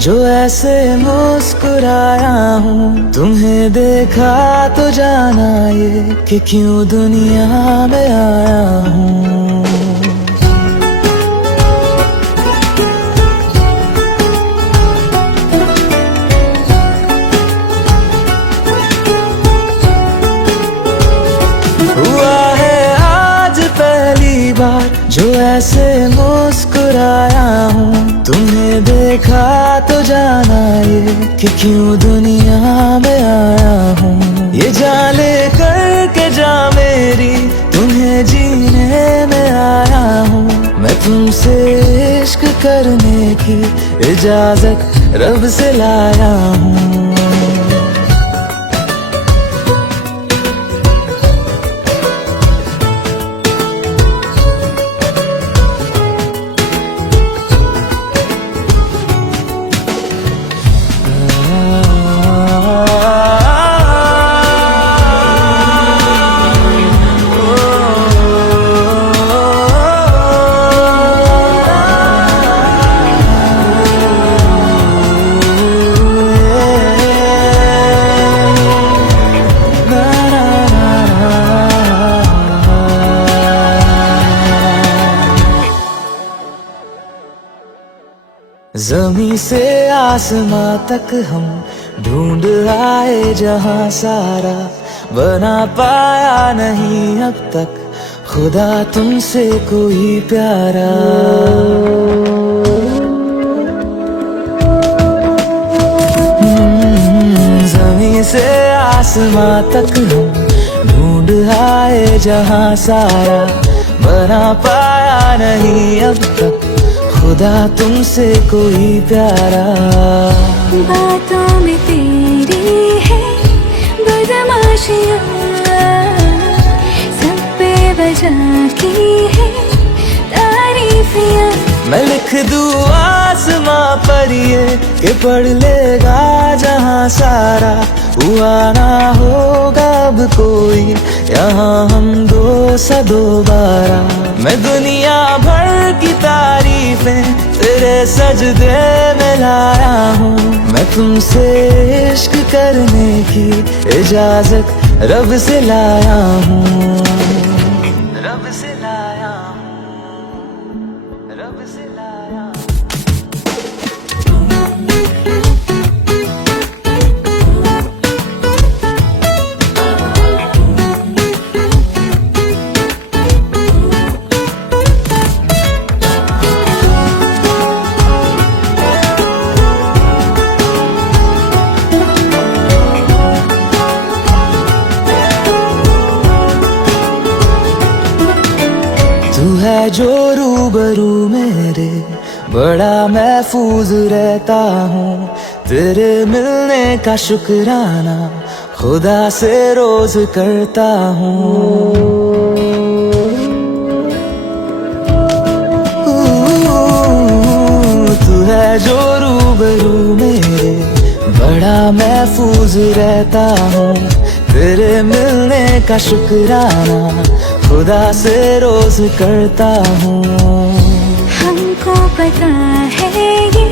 जो ऐसे मुस्कुराया हूँ। तुम्हें देखा तो जाना ये कि क्यों दुनिया में आया हूँ। हुआ है आज पहली बार जो ऐसे मुस्कुराया हूँ। तुम्हें देखा तो जाना ये कि क्यों दुनिया में आया हूँ। ये जाने करके जा मेरी तुम्हें जीने में आया हूँ। मैं तुमसे इश्क करने की इजाजत रब से लाया हूँ। ज़मीं से आसमां तक हम ढूंढ आए जहां सारा, बना पाया नहीं अब तक खुदा तुमसे कोई प्यारा। ज़मीं से आसमां तक हम ढूंढ आए जहां सारा, बना पाया नहीं अब तक खुदा तुमसे कोई प्यारा। बातों में तेरी है बदमाशियाँ, सब पे बजा की है तारीफियाँ। मैं लिख दूँ आसमां पर ये कि पढ़ लेगा जहां सारा, हुआ ना होगा अब कोई यहाँ हम दो सा दोबारा। मैं दुनिया भर की तारीफें तेरे सजदे में लाया हूँ। मैं तुमसे इश्क करने की इजाजत रब से लाया हूँ। रब से लाया हूँ, रब से लाया हूँ। तू है जो रूबरू मेरे, बड़ा महफूज रहता हूँ। तेरे मिलने का शुक्राना खुदा से रोज करता हूँ। तू है जो रूबरू मेरे, बड़ा महफूज रहता हूँ। तेरे मिलने का शुक्राना खुदा से रोज करता हूँ। हमको पता है ये